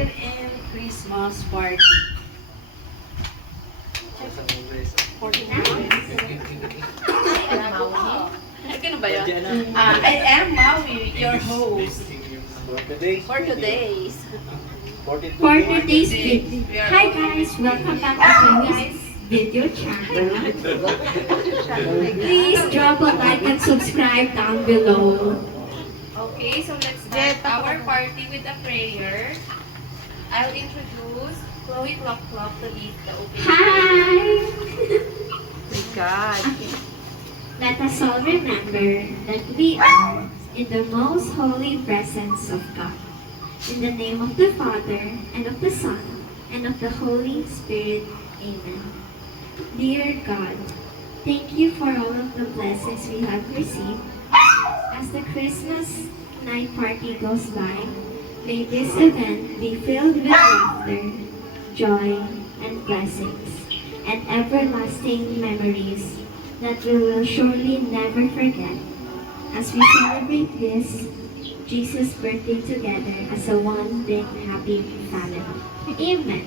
year-end Christmas party. 49. Ano ba yun? I am Maui, your host. For today's 40 days with. Hi guys, welcome back to Mammy's video channel. Please drop a like and subscribe down below. Okay, so let's start our party with a prayer. I'll introduce Chloe Clock Clock to lead the opening. Hi! My God. Let us all remember that we are in the most holy presence of God. In the name of the Father, and of the Son, and of the Holy Spirit. Amen. Dear God, thank you for all of the blessings we have received. As the Christmas night party goes by, may this event be filled with laughter, joy, and blessings, and everlasting memories that we will surely never forget as we celebrate this Jesus' birthday together as a one big happy family. Amen.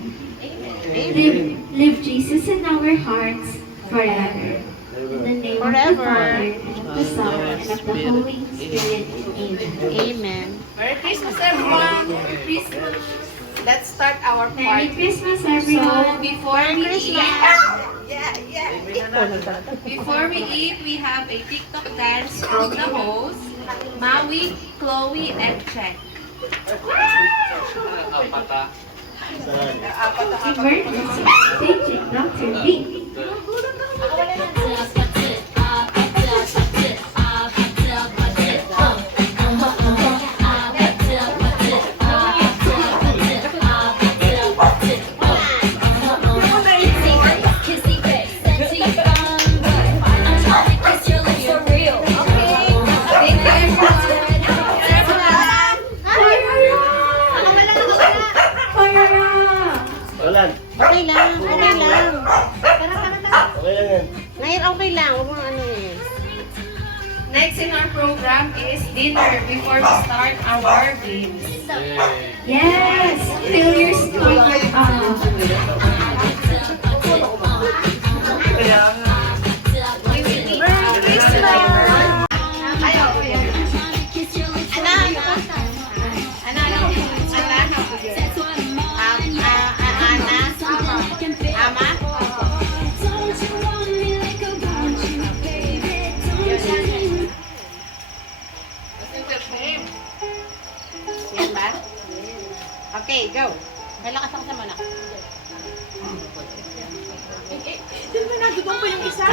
Live Jesus in our hearts forever. In the name of the Father, and of the Son, and of the Holy Spirit. Amen. Amen. Merry Christmas, everyone! Merry Christmas! Let's start our Merry party. Christmas, So, everyone. before we eat, we have a TikTok dance from the host, Maui, Chloe, and Chet. Emergency. Teaching Dr. B. Okay lang, okay lang. Okay lang yan. Ngayon okay lang, huwag mong ano eh. Next in our program is dinner before we start our games. Yes! Fill your stomach up. Yan ba? Okay, go. May lakas ako sa malak. Doon ba nagdudong pa yung isa?